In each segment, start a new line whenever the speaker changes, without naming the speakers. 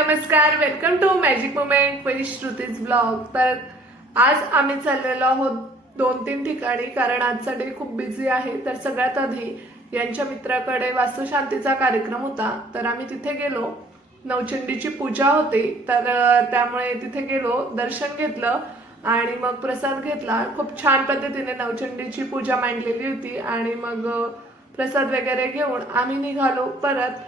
नमस्कार welcome to magic moment म्हणजे Shruti's blog तर आज आम्ही चाललेलो आहोत दोन तीन ठिकाणी कारण आजचा डे खूप बिझी आहे. तर सगळ्यात आधी यांच्या मित्राकडे वास्तुशांतीचा कार्यक्रम होता. तर आम्ही तिथे गेलो. नवचंडीची पूजा होती. तर त्यामुळे तिथे गेलो दर्शन घेतलं आणि मग प्रसाद घेतला. खूप छान पद्धतीने नवचंडीची पूजा मांडलेली होती आणि मग प्रसाद वगैरे घेऊन आम्ही निघालो. परत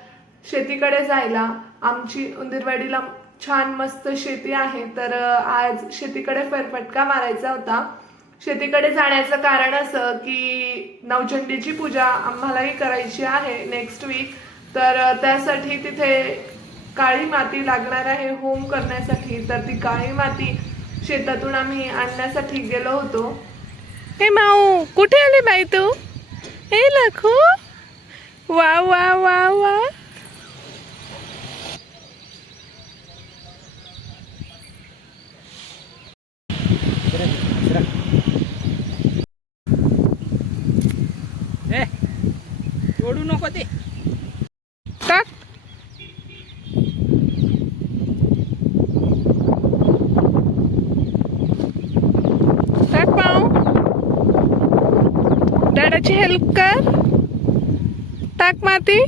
शेतीकडे जायला. आमची उंदीरवाडीला छान मस्त शेती आहे. तर आज शेतीकडे फेरफटका मारायचा होता. शेतीकडे जाण्याचं कारण असं की नवचंडीची पूजा आम्हालाही करायची आहे नेक्स्ट वीक तर त्यासाठी तिथे काळी माती लागणार आहे होम करण्यासाठी. तर ती काळी माती शेतातून आम्ही आणण्यासाठी गेलो होतो. हे माऊ कुठे आले बाई तू? हे लखू? वा वा वा वा.
ओढू नको ते.
टाक. टाक पाऊ दादाची हेल्प कर. टाक माती.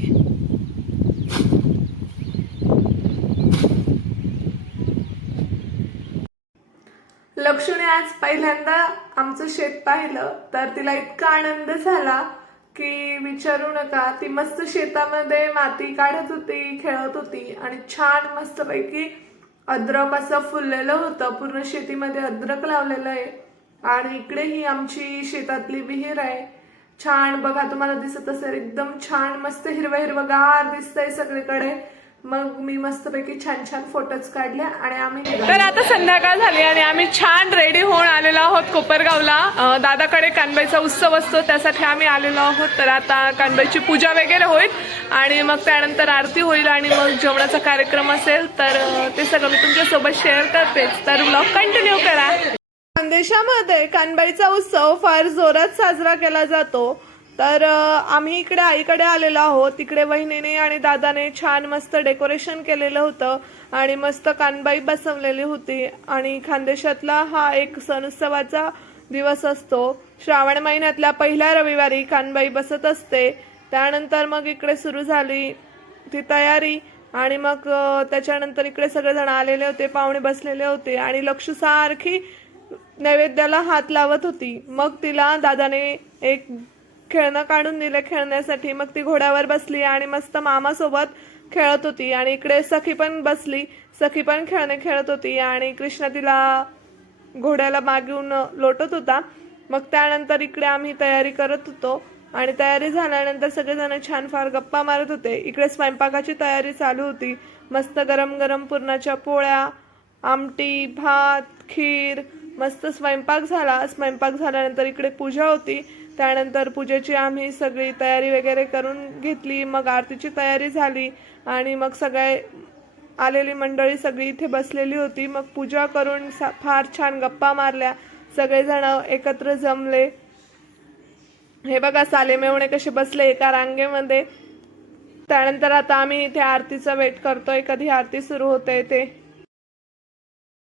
लक्ष्मी आज पहिल्यांदा आमचं शेत पाहिलं तर तिला इतका आनंद झाला. की विचारू नका. ती मस्त शेतामध्ये माती काढत होती खेळत होती आणि छान मस्तपैकी अद्रक असं फुललेलं होतं. पूर्ण शेतीमध्ये अद्रक लावलेलं आहे. आणि इकडे ही आमची शेतातली विहीर आहे. छान बघा तुम्हाला दिसत असेल एकदम छान मस्त हिरवं हिरवं गार दिसतंय सगळीकडे. मग मी मस्तपैकी छान छान फोटोज काढले आणि आम्ही तर आता संध्याकाळ झाली आणि आम्ही छान रेडी होऊन आलेलो आहोत कोपरगावला. दादाकडे कानबाईचा उत्सव असतो त्यासाठी आम्ही आलेलो आहोत. तर आता कानबाईची पूजा वगैरे होईल आणि मग त्यानंतर आरती होईल आणि मग जेवणाचा कार्यक्रम असेल तर ते सगळं मी तुमच्यासोबत शेअर करतेच तर ब्लॉग कंटिन्यू करा. खानदेशामध्ये कानबाईचा उत्सव फार जोरात साजरा केला जातो. तर आम्ही इकडे आईकडे आलेलो आहोत. तिकडे वहिनीने आणि दादाने छान मस्त डेकोरेशन केलेलं होतं आणि मस्त कानबाई बसवलेली होती. आणि खानदेशातला हा एक सण उत्सवाचा दिवस असतो. श्रावण महिन्यातल्या पहिल्या रविवारी कानबाई बसत असते. त्यानंतर मग इकडे सुरू झाली ती तयारी आणि मग त्याच्यानंतर इकडे सगळेजण आलेले होते पाहुणे बसलेले होते आणि लक्ष सारखी नैवेद्याला हात लावत होती. मग तिला दादाने एक खेळणं काढून दिलं खेळण्यासाठी. मग ती घोड्यावर बसली आणि मस्त मामासोबत खेळत होती. आणि इकडे सखी पण बसली. सखी पण खेळणे खेळत होती आणि कृष्ण तिला घोड्याला मागून लोटत होता. मग त्यानंतर इकडे आम्ही तयारी करत होतो. आणि तयारी झाल्यानंतर सगळेजण छान फार गप्पा मारत होते. इकडे स्वयंपाकाची तयारी चालू होती. मस्त गरम गरम पुरणाच्या पोळ्या आमटी भात खीर मस्त स्वयंपाक झाला. स्वयंपाक झाल्यानंतर इकडे पूजा होती. त्यानंतर पूजेची आम्ही सगळी तयारी वगैरे करून घेतली मग आरतीची तयारी झाली आणि मग सगळे आलेली मंडळी सगळी इथे बसलेली होती. मग पूजा करून फार छान गप्पा मारल्या. सगळेजण एकत्र जमले. हे बघा साले मेवणे कसे बसले एका रांगेमध्ये. त्यानंतर आता आम्ही इथे आरतीचा वेट करतोय. कधी आरती सुरू होते ते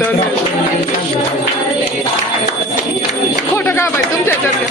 खोटं का बाई तुमच्या ह्याच्यात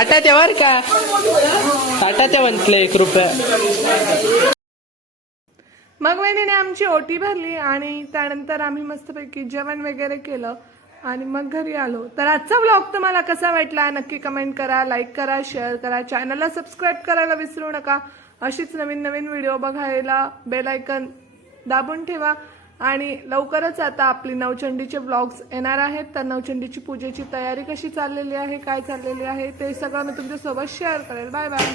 ताटाच्या वर का? ताटाच्या म्हटलं एक रुपया.
मग वहिनीने आमची ओटी भरली आणि त्यानंतर आम्ही मस्तपैकी जेवण वगैरे केलं आणि मग घरी आलो. तर आजचा ब्लॉग तुम्हाला कसा वाटला? नक्की कमेंट करा लाईक करा शेअर करा. चॅनलला सबस्क्राईब करायला विसरू नका. अशीच नवीन नवीन व्हिडिओ बघायला बेलायकन दाबून ठेवा. आणि लवकरच आता आपली नवचंडीचे ब्लॉग्स येणार आहेत. तर नवचंडीची पूजेची तयारी कशी चाललेली आहे काय चाललेली आहे ते सगळं मी तुमच्यासोबत शेअर करेल. Bye bye